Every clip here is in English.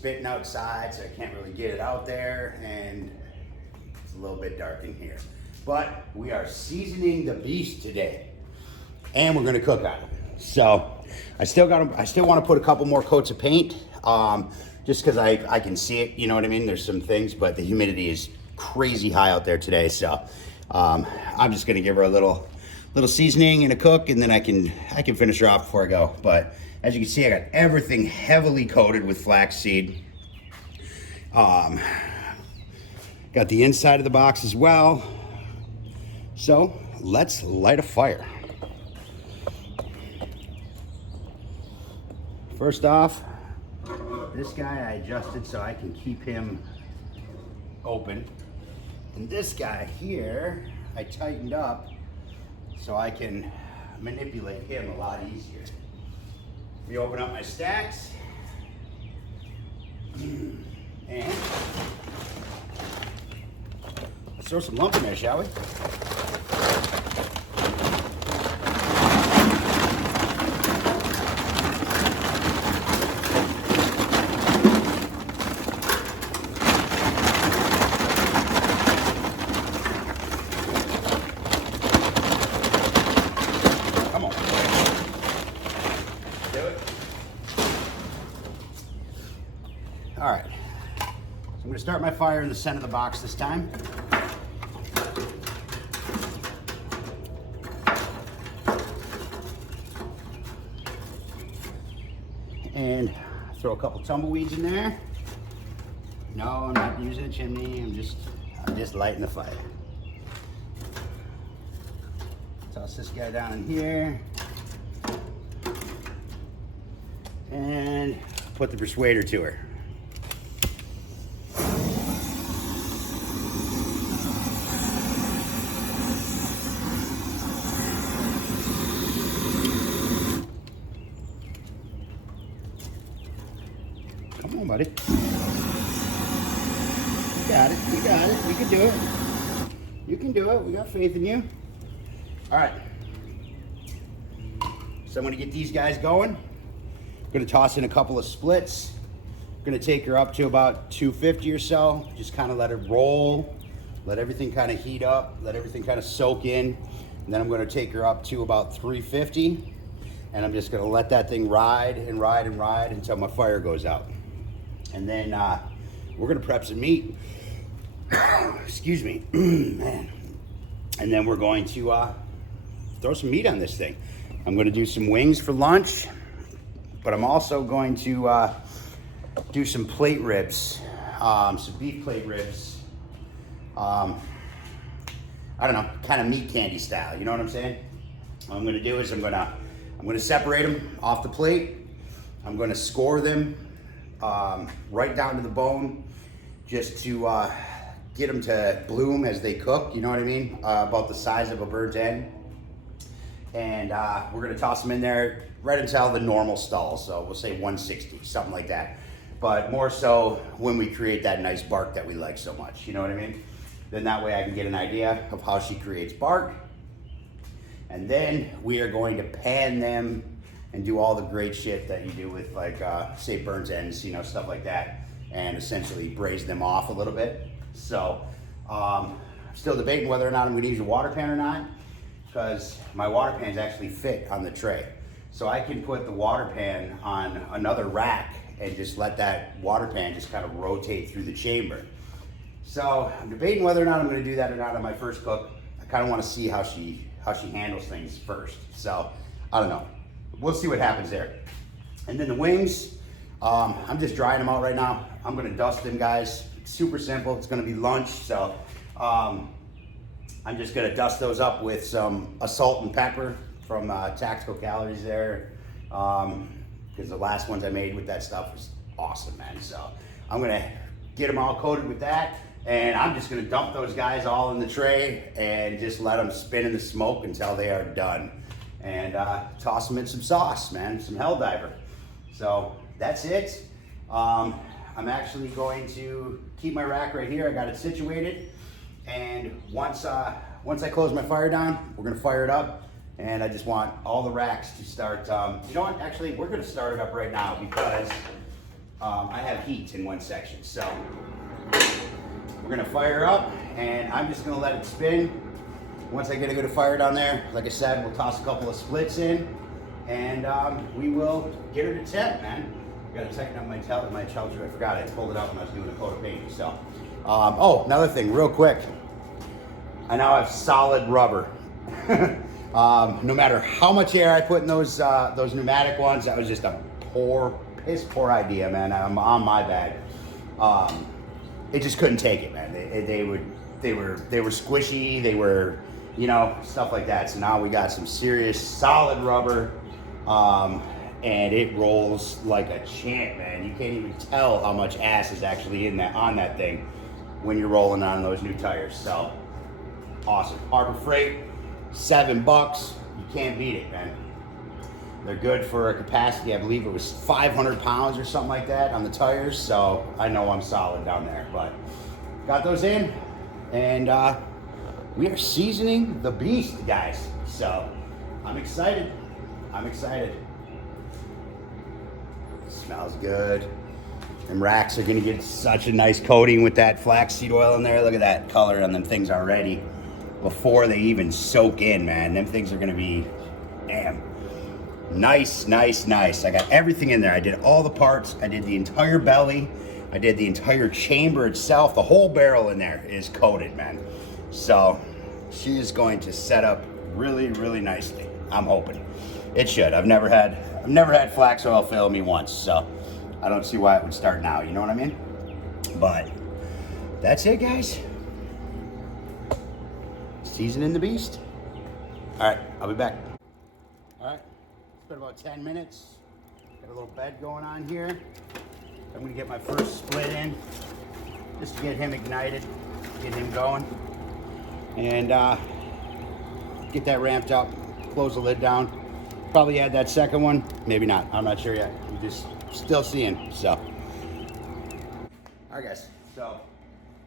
spitting outside, so I can't really get it out there, and it's a little bit dark in here. But we are seasoning the beast today, and we're gonna cook on it. So I still want to put a couple more coats of paint, just because I can see it. You know what I mean? There's some things, but the humidity is crazy high out there today, so I'm just gonna give her a little seasoning and a cook, and then I can finish her off before I go. But as you can see, I got everything heavily coated with flaxseed. Got the inside of the box as well. So let's light a fire. First off, this guy I adjusted so I can keep him open. And this guy here, I tightened up so I can manipulate him a lot easier. We open up my stacks. And let's throw some lump in there, shall we? All right, so I'm gonna start my fire in the center of the box this time. And throw a couple tumbleweeds in there. No, I'm not using a chimney, I'm just lighting the fire. Toss this guy down in here. And put the persuader to her. Come on, buddy. You got it, you got it, you can do it. You can do it, we got faith in you. All right. So I'm gonna get these guys going. I'm gonna toss in a couple of splits. I'm gonna take her up to about 250 or so. Just kind of let it roll. Let everything kind of heat up. Let everything kind of soak in. And then I'm gonna take her up to about 350. And I'm just gonna let that thing ride and ride and ride until my fire goes out. And then we're gonna prep some meat. Excuse me, man. And then we're going to throw some meat on this thing. I'm gonna do some wings for lunch, but I'm also going to do some plate ribs, some beef plate ribs. I don't know, kind of meat candy style, you know what I'm saying? What I'm gonna do is I'm gonna separate them off the plate. I'm gonna score them right down to the bone, just to get them to bloom as they cook, you know what I mean? About the size of a bird's end. And we're gonna toss them in there right until the normal stall. So we'll say 160, something like that. But more so when we create that nice bark that we like so much, you know what I mean? Then that way I can get an idea of how she creates bark. And then we are going to pan them and do all the great shit that you do with, like, say bird's ends, you know, stuff like that. And essentially braise them off a little bit. So I'm still debating whether or not I'm gonna use a water pan or not, because my water pans actually fit on the tray. So I can put the water pan on another rack and just let that water pan just kind of rotate through the chamber. So I'm debating whether or not I'm gonna do that or not on my first cook. I kind of want to see how she handles things first. So I don't know. We'll see what happens there. And then the wings, I'm just drying them out right now. I'm gonna dust them, guys. It's super simple. It's gonna be lunch, so I'm just gonna dust those up with some salt and pepper from Tactical Calories there, because the last ones I made with that stuff was awesome, man. So I'm gonna get them all coated with that, and I'm just gonna dump those guys all in the tray and just let them spin in the smoke until they are done. And toss them in some sauce, man, some Helldiver. So that's it. I'm actually going to keep my rack right here. I got it situated. And once I close my fire down, we're gonna fire it up. And I just want all the racks to start, you know what, actually, we're gonna start it up right now, because I have heat in one section. So we're gonna fire up and I'm just gonna let it spin. Once I get a good fire down there, like I said, we'll toss a couple of splits in and we will get her to temp, man. I gotta tighten up my shelter. I forgot I pulled it up when I was doing a coat of paint. So, oh, another thing, real quick. I now have solid rubber. No matter how much air I put in those pneumatic ones, that was just a piss poor idea, man. I'm on my bag. It just couldn't take it, man. They were squishy. They were, you know, stuff like that. So now we got some serious solid rubber, and it rolls like a champ, man. You can't even tell how much ass is actually on that thing when you're rolling on those new tires. So awesome. Harbor Freight, $7. You can't beat it, man. They're good for a capacity. I believe it was 500 pounds or something like that on the tires. So I know I'm solid down there, but got those in and we are seasoning the beast, guys. So I'm excited. Smells good. Them racks are gonna get such a nice coating with that flaxseed oil in there. Look at that color on them things already before they even soak in, man. Them things are gonna be, damn, nice. I got everything in there. I did all the parts. I did the entire belly. I did the entire chamber itself. The whole barrel in there is coated, man. So she is going to set up really nicely. I'm hoping it should. I've never had flax oil fail me once, so I don't see why it would start now. You know what I mean? But that's it, guys. Seasoning the beast. All right, I'll be back. All right, it's been about 10 minutes. Got a little bed going on here. I'm gonna get my first split in, just to get him ignited, get him going, and get that ramped up, close the lid down. Probably add that second one, maybe not, I'm not sure yet. I'm just still seeing, so. All right, guys, so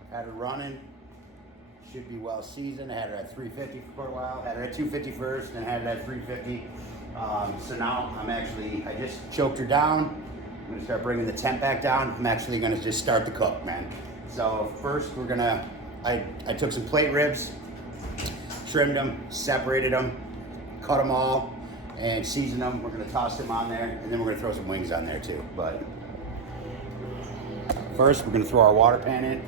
I've had her running. Should be well seasoned. I had her at 350 for quite a while. Had her at 250 first, and had it at 350. So now I just choked her down. I'm gonna start bringing the temp back down. I'm actually gonna just start the cook, man. So first I took some plate ribs, trimmed them, separated them, cut them all, and seasoned them. We're gonna toss them on there, and then we're gonna throw some wings on there too. But first, we're gonna throw our water pan in.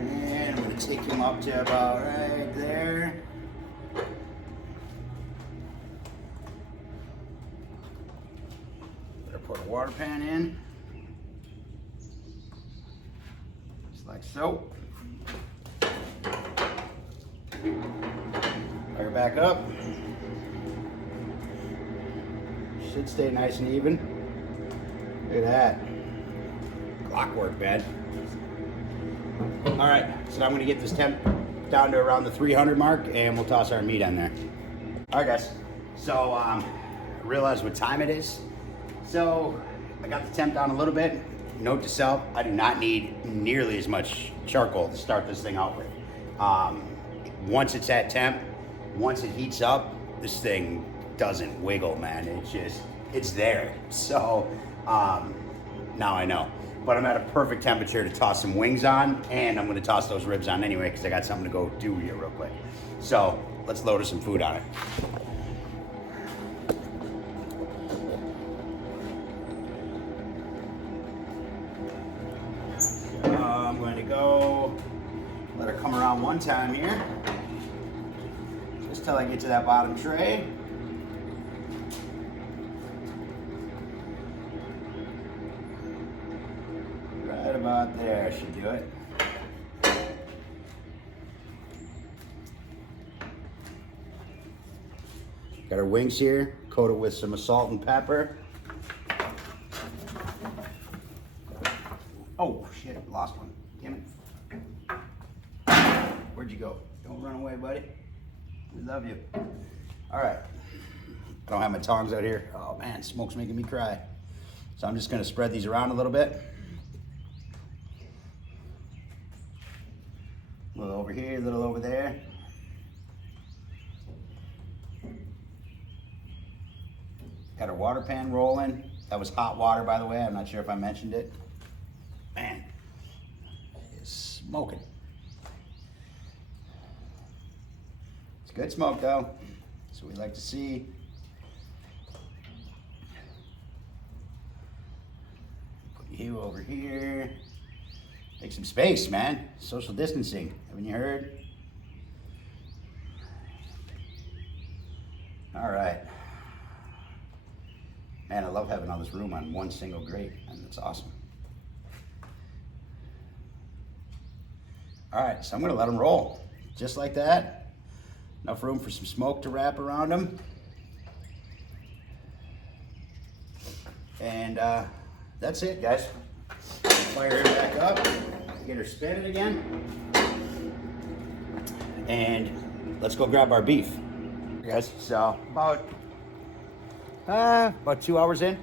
And I'm gonna take him up to about right there. Put a water pan in, just like so. Fire back up. Should stay nice and even. Look at that. Clockwork, man. All right, so I'm gonna get this temp down to around the 300 mark and we'll toss our meat on there. All right, guys, so I realized what time it is. So I got the temp down a little bit. Note to self, I do not need nearly as much charcoal to start this thing out with. Once it's at temp, once it heats up, this thing doesn't wiggle, man. It's there. So now I know. But I'm at a perfect temperature to toss some wings on, and I'm gonna toss those ribs on anyway because I got something to go do here real quick. So let's load some food on it. I'm going to go let her come around one time here, just till I get to that bottom tray. Right about there should do it. Got our wings here, coated with some salt and pepper. Oh shit, lost one. Damn it. Where'd you go? Don't run away, buddy. We love you. All right. I don't have my tongs out here. Oh man, smoke's making me cry. So I'm just gonna spread these around a little bit. A little over here, a little over there. Got our water water pan rolling. That was hot water, by the way. I'm not sure if I mentioned it. Man, it's smoking. It's good smoke though. That's what we like to see. Put you over here. Make some space, man. Social distancing. Haven't you heard? All right. Man, I love having all this room on one single grate, and that's awesome. All right, so I'm gonna let them roll, just like that. Enough room for some smoke to wrap around them. And that's it, guys. Fire her back up, get her spinning again. And let's go grab our beef. Guys, so about 2 hours in,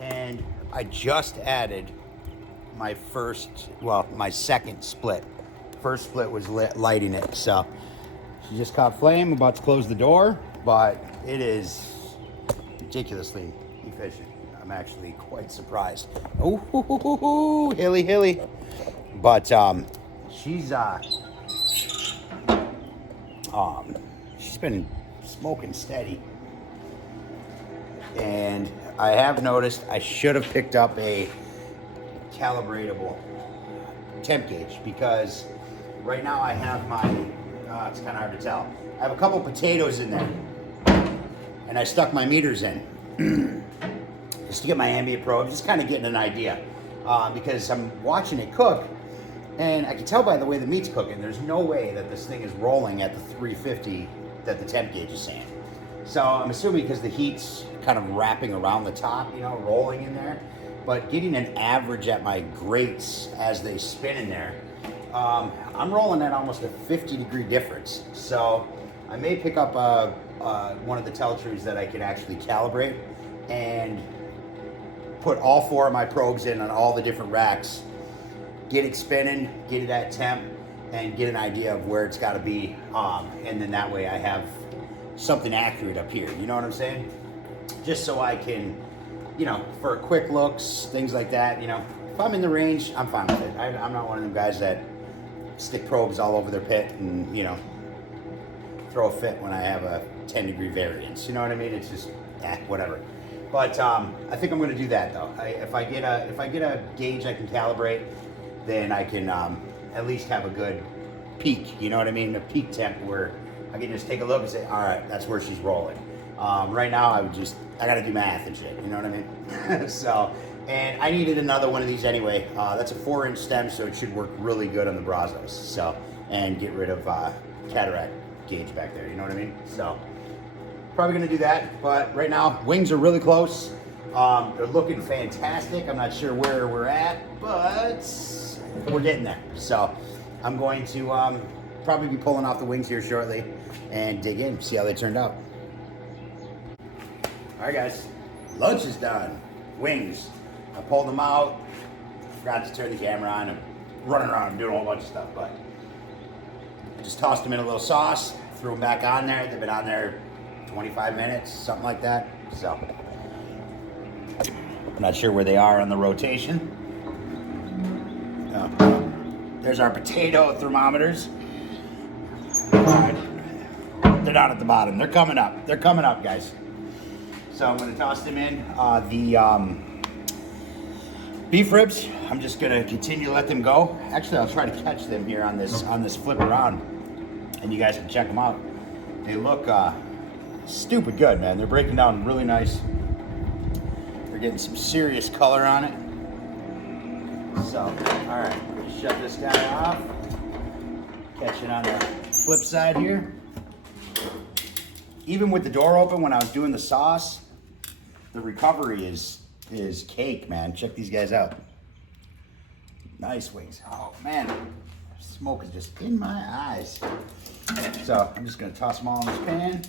and I just added my my second split. First split was lighting it, so she just caught flame, about to close the door, but it is ridiculously efficient. I'm actually quite surprised. Oh, hilly. But she's been smoking steady. And I have noticed I should have picked up a calibratable temp gauge, because right now I have my, it's kind of hard to tell. I have a couple potatoes in there, and I stuck my meters in just to get my ambient probe, just kind of getting an idea, because I'm watching it cook, and I can tell by the way the meat's cooking, there's no way that this thing is rolling at the 350 that the temp gauge is saying. So I'm assuming because the heat's kind of wrapping around the top, rolling in there. But getting an average at my grates as they spin in there, I'm rolling at almost a 50-degree difference. So I may pick up one of the tell-trues that I can actually calibrate and put all 4 of my probes in on all the different racks, get it spinning, get it at temp, and get an idea of where it's got to be. And then that way I have something accurate up here. You know what I'm saying? Just so I can, for quick looks, things like that, if I'm in the range, I'm fine with it. I'm not one of them guys that stick probes all over their pit and, throw a fit when I have a 10-degree variance. You know what I mean? It's just, whatever. But I think I'm going to do that though. If I get a gauge I can calibrate, then I can at least have a good peak. You know what I mean? A peak temp where I can just take a look and say, all right, that's where she's rolling. Right now, I got to do math and shit. You know what I mean? So, and I needed another one of these anyway. That's a 4-inch stem, so it should work really good on the Brazos. So, and get rid of cataract gauge back there. You know what I mean? So, probably gonna do that. But right now, wings are really close. They're looking fantastic. I'm not sure where we're at, but we're getting there. So, I'm going to probably be pulling off the wings here shortly and dig in, see how they turned out. All right, guys, lunch is done. Wings. I pulled them out. Forgot to turn the camera on. I'm running around doing a whole bunch of stuff, but I just tossed them in a little sauce, threw them back on there. They've been on there 25 minutes, something like that. So, I'm not sure where they are on the rotation. There's our potato thermometers. All right. They're down at the bottom. They're coming up. They're coming up, guys. So I'm going to toss them in. The beef ribs, I'm just going to continue to let them go. Actually, I'll try to catch them here on this flip around, and you guys can check them out. They look stupid good, man. They're breaking down really nice. They're getting some serious color on it. So, all right, shut this guy off. Catch it on the flip side here. Even with the door open, when I was doing the sauce, the recovery is cake, man. Check these guys out. Nice wings. Oh man, smoke is just in my eyes. So I'm just gonna toss them all in this pan.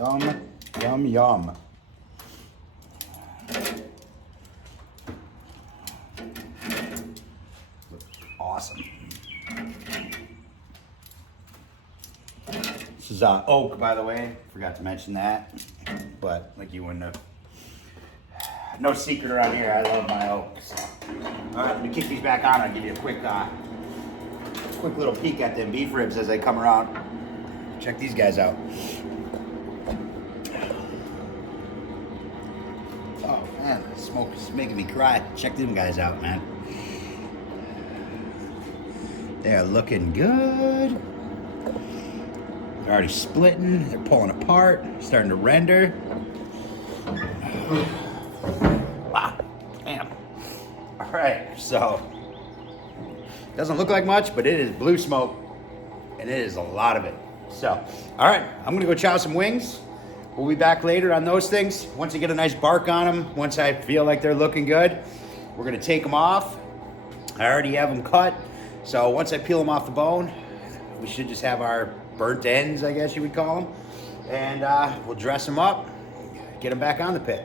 Yum, yum, yum. Awesome. This is oak, by the way. Forgot to mention that, but like you wouldn't have. No secret around here. I love my oak. So. All right, let me kick these back on. I'll give you a quick little peek at them beef ribs as they come around. Check these guys out. Oh man, the smoke is making me cry. Check them guys out, man. They're looking good. They're already splitting. They're pulling apart. Starting to render. Wow. Damn. All right. So, doesn't look like much, but it is blue smoke, and it is a lot of it. So, all right. I'm gonna go chow some wings. We'll be back later on those things. Once I get a nice bark on them, once I feel like they're looking good, we're gonna take them off. I already have them cut. So once I peel them off the bone, we should just have our burnt ends, I guess you would call them. And we'll dress them up, get them back on the pit.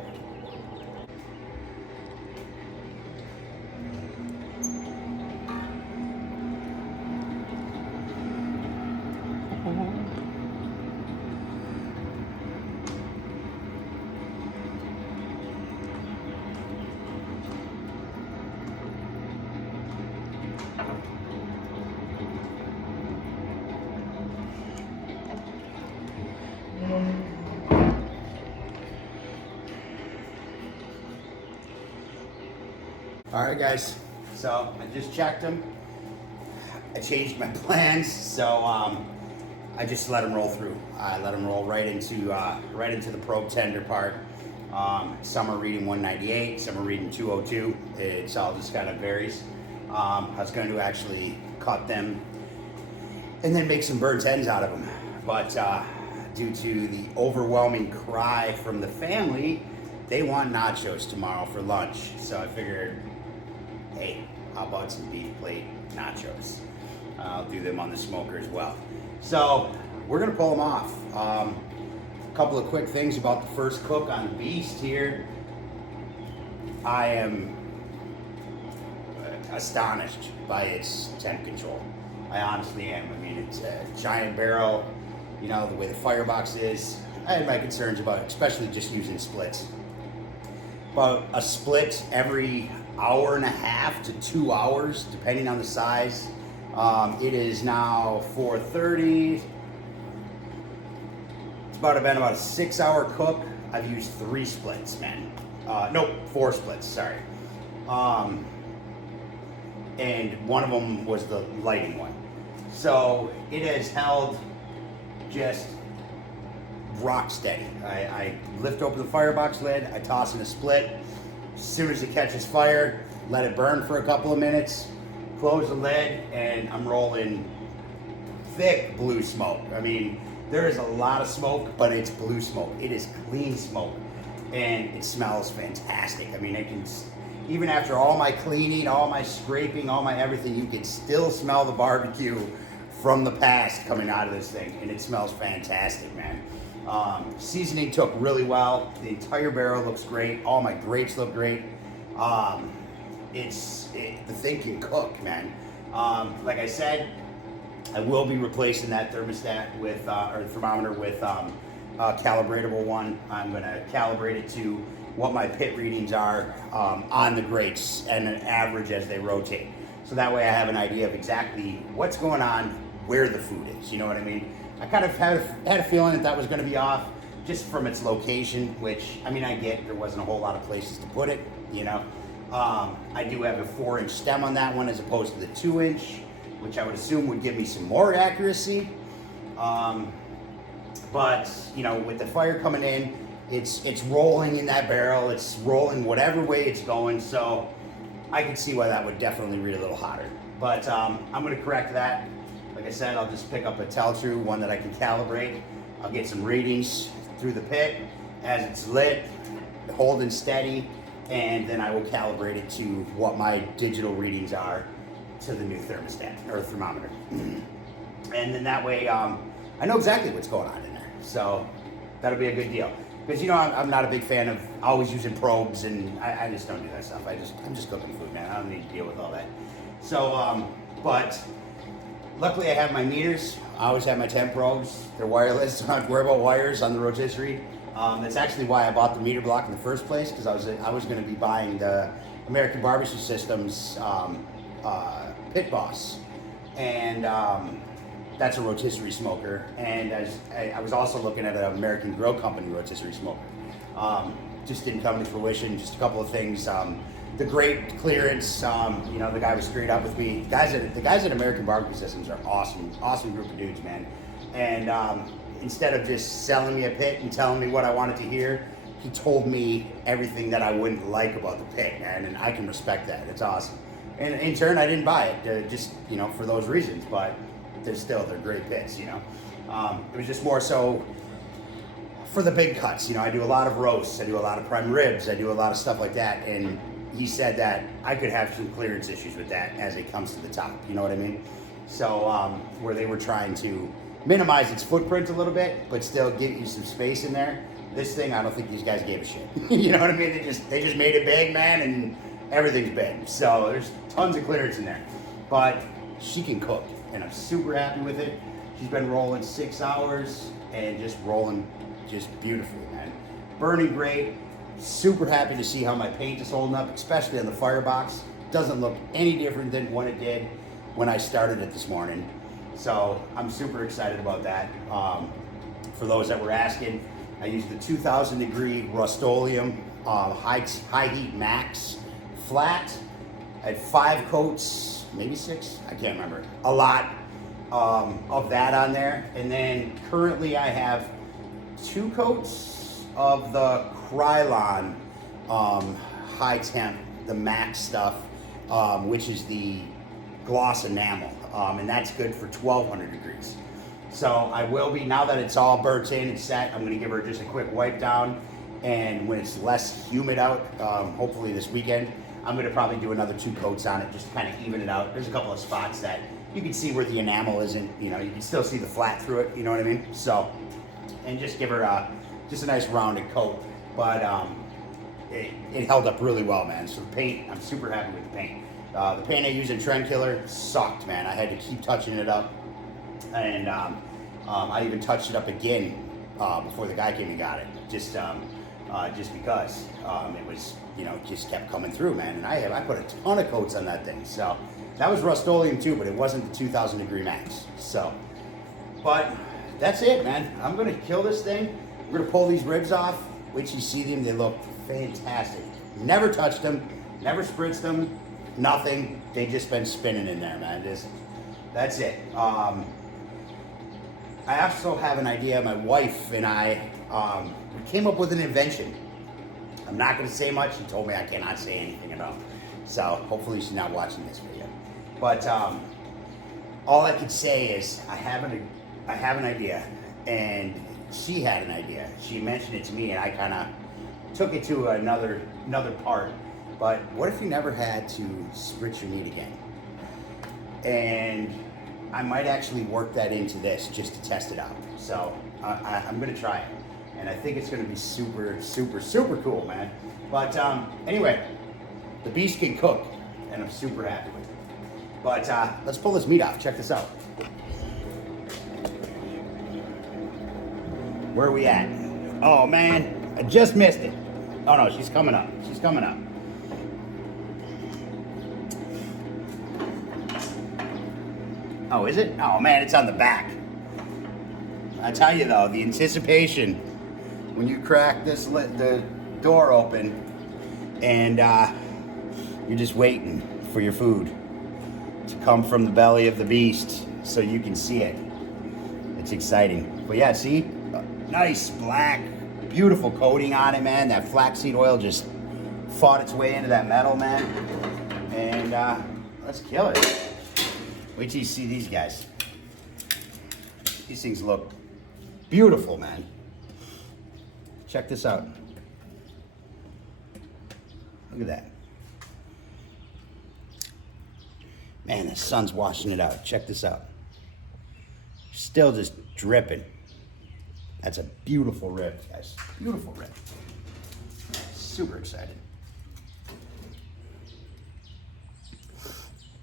All right, guys, so I just checked them. I changed my plans, so I just let them roll through. I let them roll right into the probe tender part. Some are reading 198, some are reading 202. It's all just kind of varies. I was going to actually cut them and then make some burnt ends out of them, but due to the overwhelming cry from the family, they want nachos tomorrow for lunch. So I figured, hey, how about some beef plate nachos? I'll do them on the smoker as well. So we're gonna pull them off. A couple of quick things about the first cook on Beast here. I am astonished by its temp control. I honestly am. I mean, it's a giant barrel, you know, the way the firebox is. I had my concerns about it, especially just using splits. About a split every hour and a half to 2 hours, depending on the size. It is now 4:30. It's been about a 6 hour cook. I've used 3 splits, man. Nope, 4 splits, sorry. And one of them was the lighting one. So it has held just rock steady. I lift open the firebox lid, I toss in a split. As soon as it catches fire, let it burn for a couple of minutes, close the lid, and I'm rolling thick blue smoke. I mean, there is a lot of smoke, but it's blue smoke. It is clean smoke, and it smells fantastic. I mean, even after all my cleaning, all my scraping, all my everything, you can still smell the barbecue from the past coming out of this thing, and it smells fantastic, man. Seasoning took really well. The entire barrel looks great. All my grapes look great. The thing can cook, man. Like I said, I will be replacing that thermostat with, or thermometer with a calibratable one. I'm gonna calibrate it to what my pit readings are on the grates and an average as they rotate. So that way I have an idea of exactly what's going on, where the food is, you know what I mean? I kind of had a feeling that was gonna be off just from its location, which, I mean, I get there wasn't a whole lot of places to put it, you know? I do have a 4-inch stem on that one as opposed to the 2-inch, which I would assume would give me some more accuracy. But, you know, with the fire coming in, it's rolling in that barrel, it's rolling whatever way it's going, so I can see why that would definitely read a little hotter. But I'm gonna correct that. Like I said, I'll just pick up a Tell-True, one that I can calibrate. I'll get some readings through the pit as it's lit, holding steady, and then I will calibrate it to what my digital readings are to the new thermostat, or thermometer. And then that way, I know exactly what's going on in there. So that'll be a good deal. Because you know I'm not a big fan of always using probes, and I just don't do that stuff. I'm just cooking food, man. I don't need to deal with all that. So, but luckily I have my meters. I always have my temp probes. They're wireless. I don't have to worry about wires on the rotisserie. That's actually why I bought the meter block in the first place, because I was going to be buying the American Barbecue Systems Pit Boss, and that's a rotisserie smoker. And I was also looking at an American Grill Company rotisserie smoker. Just didn't come to fruition. Just a couple of things. The great clearance. You know, the guy was straight up with me. The guys at American Barbecue Systems are awesome group of dudes, man. And instead of just selling me a pit and telling me what I wanted to hear, he told me everything that I wouldn't like about the pit, man, and I can respect that. It's awesome. And in turn, I didn't buy it, just, you know, for those reasons, but they're great pits, you know. It was just more so for the big cuts. You know, I do a lot of roasts, I do a lot of prime ribs, I do a lot of stuff like that, and he said that I could have some clearance issues with that as it comes to the top, you know what I mean? So, where they were trying to minimize its footprint a little bit, but still give you some space in there. This thing, I don't think these guys gave a shit. You know what I mean? They just made it big, man, and everything's big. So there's tons of clearance in there. But she can cook, and I'm super happy with it. She's been rolling 6 hours and just rolling just beautifully, man. Burning great. Super happy to see how my paint is holding up, especially on the firebox. Doesn't look any different than what it did when I started it this morning. So I'm super excited about that. For those that were asking, I used the 2,000 degree Rust-Oleum high heat max flat. I had 5 coats, maybe 6, I can't remember. A lot of that on there. And then currently I have 2 coats of the Krylon high temp, the max stuff, which is the gloss enamel. And that's good for 1,200 degrees. So I will be, now that it's all burnt in and set, I'm gonna give her just a quick wipe down. And when it's less humid out, hopefully this weekend, I'm gonna probably do another 2 coats on it, just to kind of even it out. There's a couple of spots that you can see where the enamel isn't, you know, you can still see the flat through it, you know what I mean? So, and just give her just a nice rounded coat. But it held up really well, man. So the paint, I'm super happy with the paint. The paint I used in Trend Killer sucked, man. I had to keep touching it up. And I even touched it up again before the guy came and got it. Just because it was, you know, just kept coming through, man. And I put a ton of coats on that thing. So that was Rust-Oleum too, but it wasn't the 2,000 degree max. So, but that's it, man. I'm gonna kill this thing. We're gonna pull these ribs off. Wait till you see them. They look fantastic. Never touched them, never spritzed them, nothing. They just been spinning in there, man. That's it. I also have an idea. My wife and I we came up with an invention. I'm not going to say much. She told me I cannot say anything about it. So hopefully she's not watching this video. But all I could say is I have an idea, and she had an idea. She mentioned it to me, and I kind of took it to another part. But what if you never had to spritz your meat again? And I might actually work that into this just to test it out. So I'm gonna try it. And I think it's gonna be super, super, super cool, man. But anyway, the beast can cook, and I'm super happy with it. But let's pull this meat off. Check this out. Where are we at? Oh man, I just missed it. Oh no, she's coming up. She's coming up. Oh, is it? Oh man, it's on the back. I tell you though, the anticipation when you crack the door open and you're just waiting for your food to come from the belly of the beast so you can see it. It's exciting. But yeah, see? Nice black, beautiful coating on it, man. That flaxseed oil just fought its way into that metal, man. And let's kill it. Wait till you see these guys. These things look beautiful, man. Check this out. Look at that. Man, the sun's washing it out. Check this out. Still just dripping. That's a beautiful rib, guys. Beautiful rib. Super excited.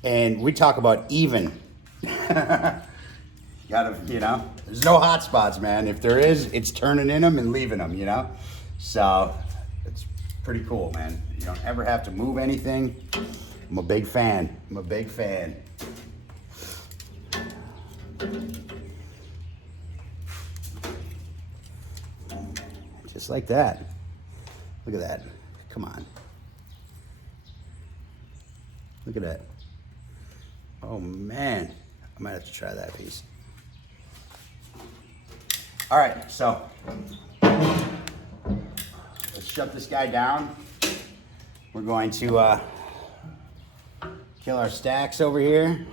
And we talk about even. Gotta, you know, there's no hot spots, man. If there is, it's turning in them and leaving them, you know? So it's pretty cool, man. You don't ever have to move anything. I'm a big fan. I'm a big fan. Just like that. Look at that. Come on. Look at that. Oh man, I might have to try that piece. All right, so let's shut this guy down. We're going to kill our stacks over here.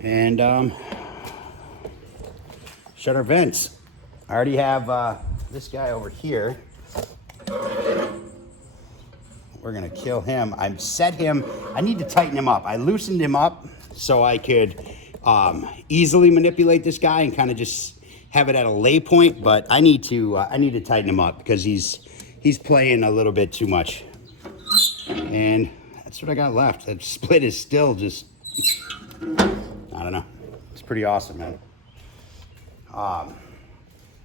And shut our vents. I already have this guy over here. We're gonna kill him. I need to tighten him up. I loosened him up so I could easily manipulate this guy and kind of just have it at a lay point, but I need to tighten him up because he's playing a little bit too much. And that's what I got left. That split is still just, I don't know. It's pretty awesome, man.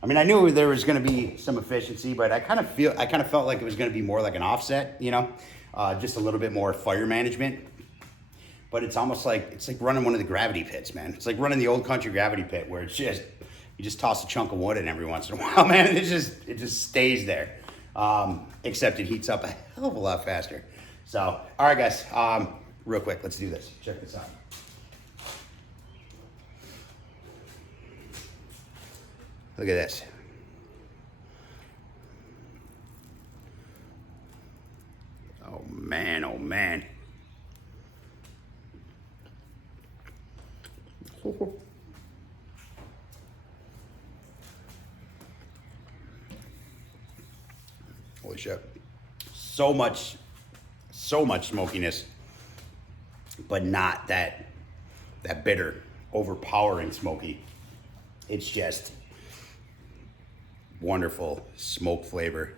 I mean, I knew there was going to be some efficiency, but I kind of felt like it was going to be more like an offset, you know, just a little bit more fire management. But it's almost like, it's like running one of the gravity pits, man. It's like running the old country gravity pit where it's just, you just toss a chunk of wood in every once in a while, man. It just stays there. Except it heats up a hell of a lot faster. So, all right, guys, real quick, let's do this. Check this out. Look at this. Oh man, oh man. Holy shit. So much smokiness, but not that bitter, overpowering smoky. It's just wonderful smoke flavor.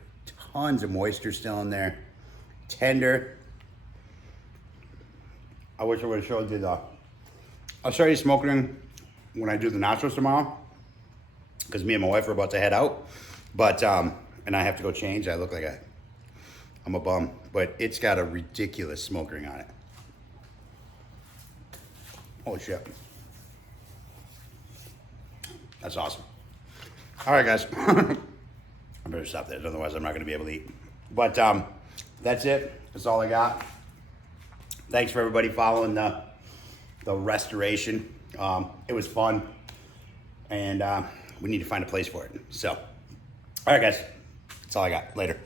Tons of moisture still in there. Tender. I wish I would have showed you I'll show you smoking when I do the nachos tomorrow, because me and my wife are about to head out. But, and I have to go change. I look like I'm a bum, but it's got a ridiculous smoke ring on it. Holy shit. That's awesome. All right, guys. I better stop there, otherwise I'm not going to be able to eat. But that's it. That's all I got. Thanks for everybody following the restoration. It was fun, and we need to find a place for it. So, all right, guys. That's all I got. Later.